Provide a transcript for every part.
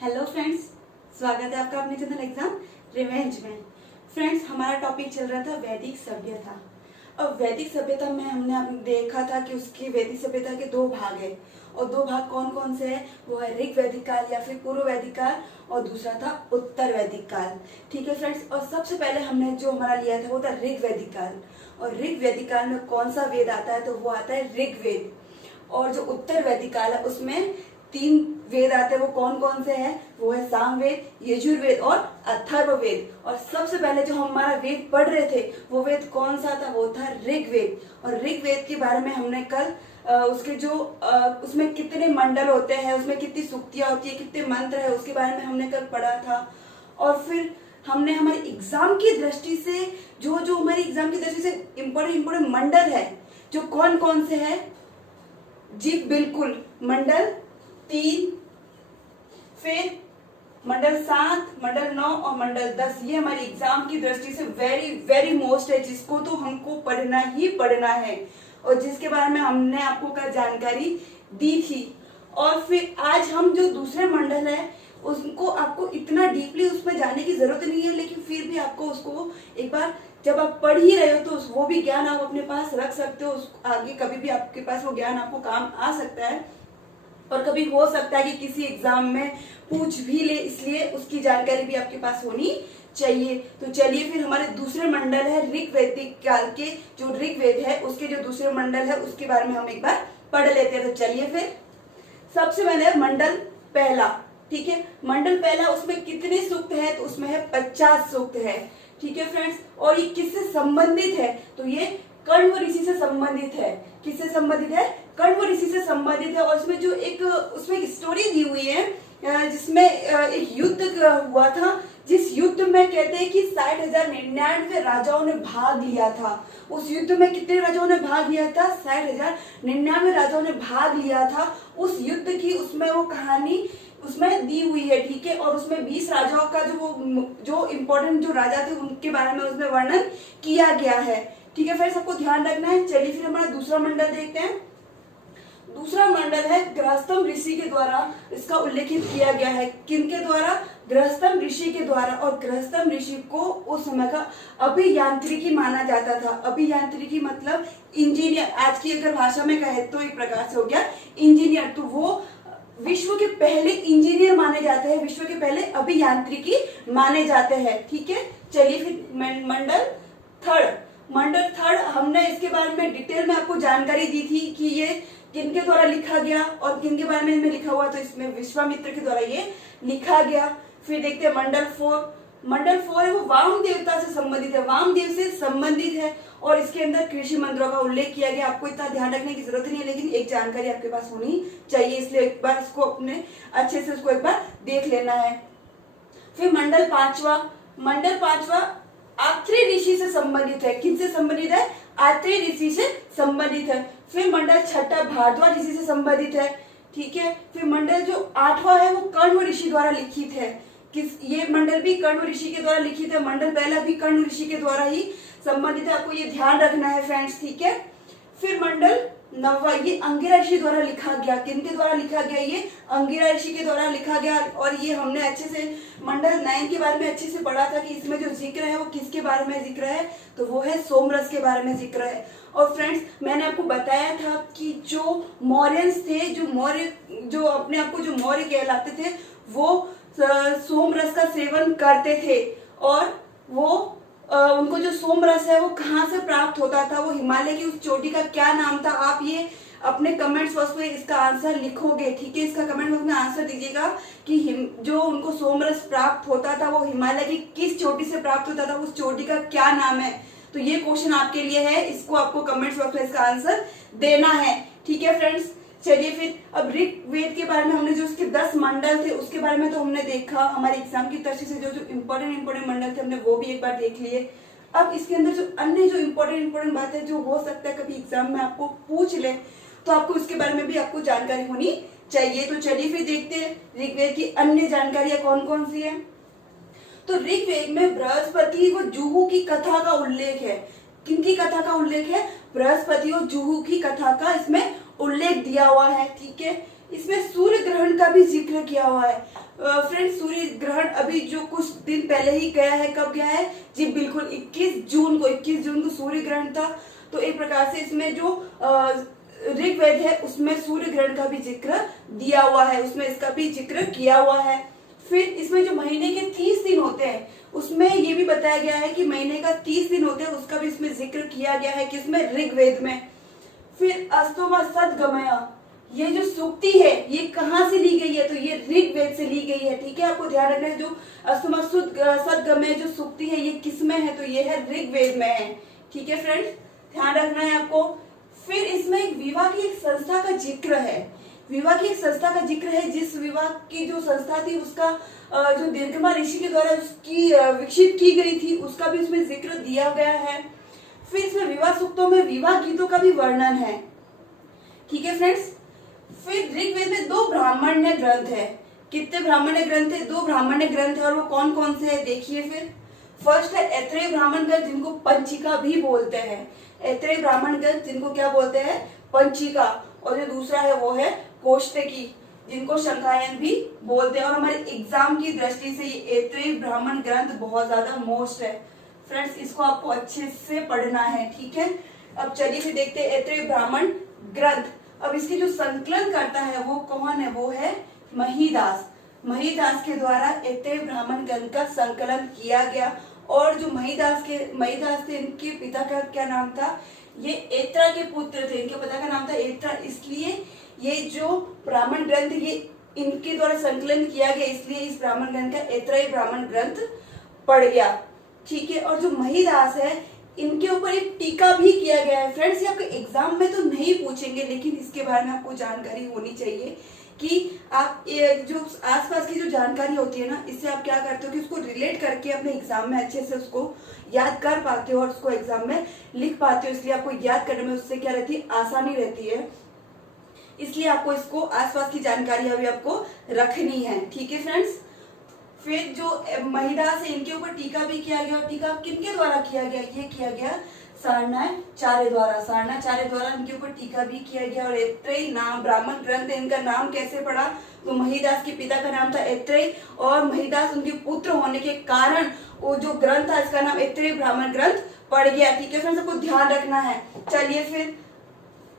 Hello friends, स्वागत है आपका अपने चैनल एग्जाम रिवेंज में। फ्रेंड्स, हमारा टॉपिक चल रहा था वैदिक सभ्यता। अब वैदिक सभ्यता में हमने देखा था कि उसकी वैदिक सभ्यता के दो भाग है, और दो भाग कौन कौन से हैं? वो है ऋग वैदिक काल या फिर पूर्व वैदिक काल, और दूसरा था उत्तर वैदिक काल। ठीक है फ्रेंड्स, और सबसे पहले हमने जो हमारा लिया था वो था ऋग वैदिक काल। और ऋग वैदिक काल में कौन सा वेद आता है? तो वो आता है ऋग्वेद। और जो उत्तर वैदिक काल है उसमें 3 वेद आते हैं। वो कौन कौन से हैं? वो है सामवेद, यजुर्वेद और अथर्ववेद। और सबसे पहले जो हमारा वेद पढ़ रहे थे वो वेद कौन सा था? वो था ऋग्वेद। और ऋग्वेद के बारे में हमने कल उसके जो उसमें कितने मंडल होते हैं, उसमें कितनी सूक्तियां होती है, कितने मंत्र है, उसके बारे में हमने कल पढ़ा था। और फिर हमने हमारे एग्जाम की दृष्टि से जो हमारी एग्जाम की दृष्टि से इम्पोर्टेंट मंडल है, जो कौन कौन से है जी, बिल्कुल मंडल 3, फिर मंडल 7, मंडल 9 और मंडल 10। ये हमारी एग्जाम की दृष्टि से वेरी वेरी मोस्ट है, जिसको तो हमको पढ़ना ही पढ़ना है, और जिसके बारे में हमने आपको कल जानकारी दी थी। और फिर आज हम जो दूसरे मंडल है उसको आपको इतना डीपली उसमें जाने की जरूरत नहीं है, लेकिन फिर भी आपको उसको एक बार जब आप पढ़ ही रहे हो तो वो भी ज्ञान आप अपने पास रख सकते हो। आगे कभी भी आपके पास वो ज्ञान आपको काम आ सकता है, और कभी हो सकता है कि किसी एग्जाम में पूछ भी ले, इसलिए उसकी जानकारी भी आपके पास होनी चाहिए। तो चलिए फिर हमारे दूसरे मंडल है ऋग वैदिक काल के, जो ऋग्वेद है उसके जो दूसरे मंडल है उसके बारे में हम एक बार पढ़ लेते हैं। तो चलिए फिर सबसे पहले मंडल पहला। ठीक है, मंडल पहला, उसमें कितने सूक्त है? तो उसमें है 50 सूक्त है। ठीक है फ्रेंड्स, और ये किससे संबंधित है? तो ये कण्व ऋषि से संबंधित है। किससे संबंधित है? कण्व ऋषि से संबंधित है। और उसमें जो उसमें एक स्टोरी दी हुई है, जिसमें एक युद्ध हुआ था, जिस युद्ध में कहते हैं कि 60,099 राजाओं ने भाग लिया था। उस युद्ध में कितने राजाओं ने भाग लिया था? 60,099 राजाओं ने भाग लिया था। उस युद्ध की उसमें वो कहानी उसमें दी हुई है। ठीक है, और उसमें 20 राजाओं का जो इम्पोर्टेंट जो राजा थे उनके बारे में उसमें वर्णन किया गया है। ठीक है, फिर सबको ध्यान रखना है। चलिए फिर हमारा दूसरा मंडल देखते हैं। दूसरा मंडल है गृहस्थम ऋषि के द्वारा इसका उल्लेखित किया गया है। किनके द्वारा? गृहस्थम ऋषि के द्वारा। और गृहस्थम ऋषि को उस समय का अभियांत्रिकी माना जाता था। अभियांत्रिकी मतलब इंजीनियर, आज की अगर भाषा में कहे तो एक प्रकार से हो गया इंजीनियर। तो वो विश्व के पहले इंजीनियर माने जाते हैं, विश्व के पहले अभियांत्रिकी माने जाते हैं। ठीक है, चलिए फिर मंडल थर्ड हमने इसके बारे में डिटेल में आपको जानकारी दी थी कि ये किनके द्वारा लिखा गया और किनके बारे में इसमें लिखा हुआ। तो इसमें विश्वामित्र के द्वारा ये लिखा गया। फिर देखते हैं मंडल 4। मंडल 4 है वो वाम देवता से संबंधित है, वामदेव से संबंधित है, और इसके अंदर कृषि मंत्रों का उल्लेख किया गया। आपको इतना ध्यान रखने की जरूरत नहीं है, लेकिन एक जानकारी आपके पास होनी चाहिए, इसलिए एक बार इसको अपने अच्छे से उसको एक बार देख लेना है। फिर मंडल 5वां आत्रेय ऋषि से संबंधित है। किनसे संबंधित है? आत्रेय ऋषि से संबंधित है। फिर मंडल 6 भारद्वाज ऋषि से संबंधित है। ठीक है, फिर मंडल जो 8वां है वो कण्व ऋषि द्वारा लिखित है। ये मंडल भी कण्व ऋषि के द्वारा लिखित है। मंडल पहला भी कण्व ऋषि के द्वारा ही संबंधित है, आपको ये ध्यान रखना है फ्रेंड्स। ठीक है, फिर मंडल 9वां ये अंगिरा ऋषि द्वारा लिखा गया। किनके द्वारा लिखा गया? ये अंगिरा ऋषि के द्वारा लिखा गया। और ये हमने अच्छे से मंडल 9 के बारे में अच्छे से पढ़ा था कि इसमें जो जिक्र है वो किसके बारे में जिक्र है? तो वो है सोमरस के बारे में जिक्र है। और फ्रेंड्स, मैंने आपको बताया था कि जो मौर्यंस थे, जो अपने आप को जो मौर्य कहलाते थे, वो सोमरस का सेवन करते थे। और वो उनको जो सोमरस है वो कहाँ से प्राप्त होता था? वो हिमालय की उस चोटी का क्या नाम था? आप ये अपने कमेंट्स बॉक्स में इसका आंसर लिखोगे। ठीक है, इसका कमेंट बॉक्स में आंसर दीजिएगा कि जो उनको सोमरस प्राप्त होता था वो हिमालय की किस चोटी से प्राप्त होता था, उस चोटी का क्या नाम है? तो ये क्वेश्चन आपके लिए है, इसको आपको कमेंट्स बॉक्स में इसका आंसर देना है। ठीक है फ्रेंड्स, चलिए फिर अब ऋग्वेद के बारे में हमने जो उसके 10 मंडल थे उसके बारे में तो हमने देखा। हमारे एग्जाम की दृष्टि से जो इम्पोर्टेंट मंडल थे हमने वो भी एक बार देख लिए। अब इसके अंदर जो अन्य जो इम्पोर्टेंट बातें जो हो सकता है कभी एग्जाम में आपको पूछ ले, तो आपको इसके बारे में भी आपको जानकारी होनी चाहिए। तो चलिए फिर देखते हैं ऋग्वेद की अन्य जानकारियां कौन कौन सी है। तो ऋग्वेद में बृहस्पति व जुहू की कथा का उल्लेख है। किनकी कथा का उल्लेख है? बृहस्पति और जुहू की कथा का इसमें उल्लेख दिया हुआ है। ठीक है, इसमें सूर्य ग्रहण का भी जिक्र किया हुआ है। फ्रेंड्स सूर्य ग्रहण अभी जो कुछ दिन पहले ही गया है, कब गया है जी, बिल्कुल 21 जून को सूर्य ग्रहण था। तो एक प्रकार से इसमें जो ऋग्वेद है उसमें सूर्य ग्रहण का भी जिक्र दिया हुआ है, उसमें इसका भी जिक्र किया हुआ है। फिर इसमें जो महीने के 30 दिन होते हैं उसमें ये भी बताया गया है कि महीने का 30 दिन होते हैं, उसका भी इसमें जिक्र किया गया है किसमें, ऋग्वेद में। फिर अस्तोमा सदगमय, ये जो सूक्ति है ये कहाँ से ली गई है, तो ये ऋग्वेद से ली गई है। ठीक है, आपको ध्यान रखना है जो अस्तोमा सदगमय जो सूक्ति है ये किसमें है, तो ये है ऋग्वेद में है। ठीक है फ्रेंड्स, ध्यान रखना है आपको। फिर इसमें एक विवाह की एक संस्था का जिक्र है, विवाह की एक संस्था का जिक्र है, जिस विवाह की जो संस्था थी उसका जो दीर्घमा ऋषि के द्वारा उसकी विकसित की गई थी उसका भी उसमें जिक्र दिया गया है। फिर इसमें विवाह सूक्तों में विवाह गीतों का भी वर्णन है। ठीक है फ्रेंड्स, फिर ऋग्वेद में 2 ब्राह्मण्य ग्रंथ है। कितने ब्राह्मण्य ग्रंथ है, 2 ब्राह्मण्य ग्रंथ है, और वो कौन कौन से है देखिए। फिर फर्स्ट है ऐत्रेय ब्राह्मण ग्रंथ, जिनको पंचिका भी बोलते हैं। ऐत्रेय ब्राह्मण ग्रंथ जिनको क्या बोलते हैं, पंचिका। और जो दूसरा है वो है कोष्टकी, जिनको शंकायन भी बोलते हैं। और हमारे एग्जाम की दृष्टि से ये ऐत्रेय ब्राह्मण ग्रंथ बहुत ज्यादा मोस्ट है फ्रेंड्स, इसको आपको अच्छे से पढ़ना है। ठीक है, अब चलिए फिर देखते हैं ऐत्रेय ब्राह्मण ग्रंथ। अब इसके जो संकलन करता है वो कौन है, वो है महिदास। महिदास के द्वारा ऐत्रेय ब्राह्मण ग्रंथ का संकलन किया गया। और जो महिदास थे, इनके पिता का क्या नाम था, ये ऐत्रा के पुत्र थे, इनके पिता का नाम था ऐत्रा, इसलिए ये जो ब्राह्मण ग्रंथ ये इनके द्वारा संकलन किया गया, इसलिए इस ब्राह्मण ग्रंथ का ऐत्रेय ब्राह्मण ग्रंथ पड़ गया। ठीक है, और जो महिदास है इनके ऊपर एक टीका भी किया गया है। फ्रेंड्स, ये आपके एग्जाम में तो नहीं पूछेंगे, लेकिन इसके बारे में आपको जानकारी होनी चाहिए कि आप जो आसपास की जो जानकारी होती है ना, इससे आप क्या करते हो कि उसको रिलेट करके अपने एग्जाम में अच्छे से उसको याद कर पाते हो और उसको एग्जाम में लिख पाते हो। इसलिए आपको याद करने में उससे क्या रहती है, आसानी रहती है। इसलिए आपको इसको आसपास की जानकारी अभी आपको रखनी है। ठीक है फ्रेंड्स, फिर जो महिदास है इनके ऊपर टीका भी किया गया। और टीका किनके द्वारा किया गया, ये किया गया सारनाचार्य द्वारा। सारनाचार्य द्वारा इनके ऊपर टीका भी किया गया। और ऐत्रेय नाम ब्राह्मण ग्रंथ है, इनका नाम कैसे पड़ा, तो महिदास के पिता का नाम था ऐत्रेय, और महिदास उनके पुत्र होने के कारण वो जो ग्रंथ था इसका नाम ऐत्रेय ब्राह्मण ग्रंथ पड़ गया। ठीक है फ्रेंड्स, आपको ध्यान रखना है। चलिए फिर,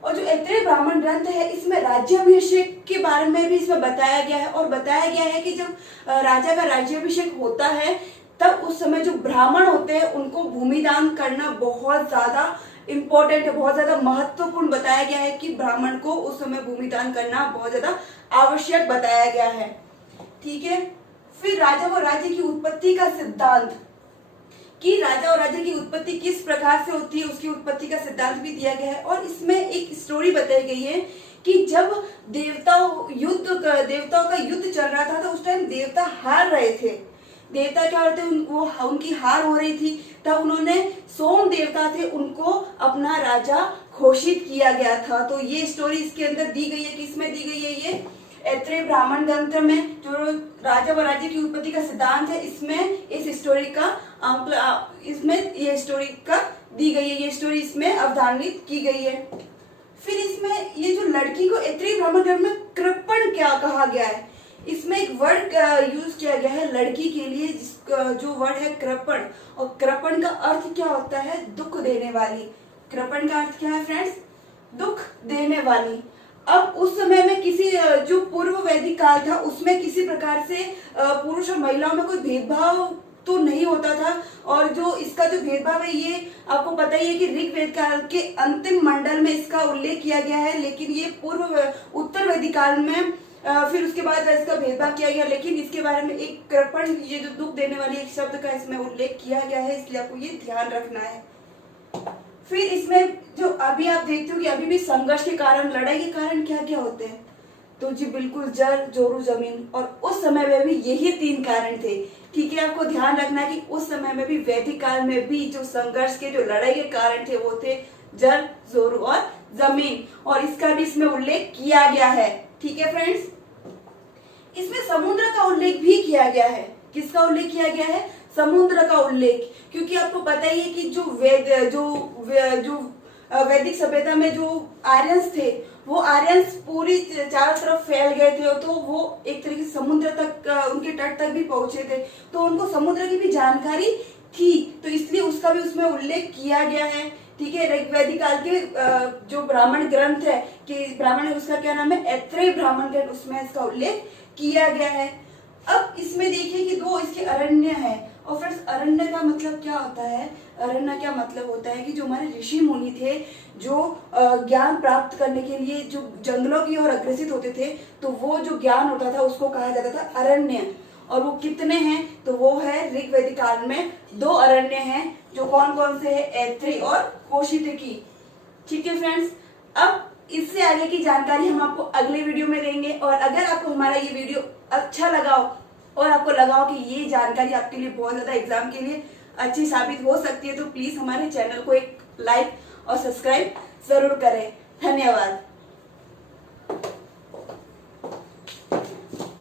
और जो ऐत्रेय ब्राह्मण ग्रंथ है इसमें राज्याभिषेक के बारे में भी इसमें बताया गया है। और बताया गया है कि जब राजा का राज्याभिषेक होता है तब उस समय जो ब्राह्मण होते हैं उनको भूमिदान करना बहुत ज्यादा इम्पोर्टेंट है, बहुत ज्यादा महत्वपूर्ण बताया गया है कि ब्राह्मण को उस समय भूमिदान करना बहुत ज्यादा आवश्यक बताया गया है। ठीक है, फिर राजा व राज्य की उत्पत्ति का सिद्धांत, कि राजा और राज्य की उत्पत्ति किस प्रकार से होती है उसकी उत्पत्ति का सिद्धांत भी दिया गया है। और इसमें एक स्टोरी बताई गई है कि जब देवताओं का युद्ध चल रहा था तो उस टाइम देवता हार रहे थे। देवता क्या होते वो उनकी हार हो रही थी, तब उन्होंने सोम देवता थे उनको अपना राजा घोषित किया गया था। तो ये स्टोरी इसके अंदर दी गई है, किसमें दी गई है, ये ऐत्रेय ब्राह्मण ग्रंथ में जो राजा व राज्य की उत्पत्ति का सिद्धांत है इसमें इस स्टोरी का इसमें ये स्टोरी का दी गई है, ये स्टोरी इसमें अवधारणित की गई है। फिर इसमें ये जो लड़की को ऐत्रेय ब्राह्मण ग्रंथ में कृपण क्या कहा गया है, इसमें एक वर्ड यूज किया गया है लड़की के लिए, जो वर्ड है कृपण। और कृपण का अर्थ क्या होता है, दुख देने वाली। कृपण का अर्थ क्या है फ्रेंड्स, दुख देने वाली। अब उस समय में किसी जो पूर्व वैदिक काल था उसमें किसी प्रकार से पुरुष और महिलाओं में कोई भेदभाव तो नहीं होता था। और जो इसका जो भेदभाव है ये आपको पता ही है कि ऋग्वेद काल के अंतिम मंडल में इसका उल्लेख किया गया है, लेकिन ये उत्तर वैदिक काल में फिर उसके बाद इसका भेदभाव किया गया। लेकिन इसके बारे में एक कृपण, ये जो दुख देने वाली एक शब्द का इसमें उल्लेख किया गया है, इसलिए आपको ये ध्यान रखना है। फिर इसमें जो अभी आप देखते हो कि अभी भी संघर्ष के कारण, लड़ाई के कारण क्या क्या होते हैं, तो जी बिल्कुल जल, जोरू, जमीन। और उस समय में भी यही 3 कारण थे। ठीक है, आपको ध्यान रखना है कि उस समय में भी वैदिक काल में भी जो संघर्ष के, जो लड़ाई के कारण थे वो थे जल, जोरू और जमीन। और इसका भी इसमें उल्लेख किया गया है। ठीक है फ्रेंड्स, इसमें समुद्र का उल्लेख भी किया गया है। किसका उल्लेख किया गया है, समुद्र का उल्लेख। क्योंकि आपको पता ही है कि जो वैदिक सभ्यता में जो आर्यंस थे वो आर्यंस पूरी चारों तरफ फैल गए थे, तो वो एक तरीके से समुद्र तक, उनके तट तक भी पहुंचे थे, तो उनको समुद्र की भी जानकारी थी, तो इसलिए उसका भी उसमें उल्लेख किया गया है। ठीक है, ऋग्वेदिक काल के जो ब्राह्मण ग्रंथ है कि ब्राह्मण, उसका क्या नाम है, ऐत्रेय ब्राह्मण ग्रंथ, उसमें इसका उल्लेख किया गया है। अब इसमें देखिए कि दो इसके अरण्य है, और फ्रेंड्स अरण्य का मतलब क्या होता है, अरण्य क्या मतलब होता है कि जो हमारे ऋषि मुनि थे, जो ज्ञान प्राप्त करने के लिए जो जंगलों की ओर अग्रसित होते थे, तो वो जो ज्ञान होता था उसको कहा जाता था अरण्य। और वो कितने हैं, तो वो है ऋग्वेदिक काल में 2 अरण्य हैं, जो कौन कौन से है, ऐत्री और कौशितकी। ठीक है फ्रेंड्स, अब इससे आगे की जानकारी हम आपको अगले वीडियो में देंगे। और अगर आपको हमारा ये वीडियो अच्छा लगा हो और आपको लगा हो कि ये जानकारी आपके लिए बहुत ज्यादा एग्जाम के लिए अच्छी साबित हो सकती है, तो प्लीज हमारे चैनल को एक लाइक और सब्सक्राइब जरूर करें। धन्यवाद।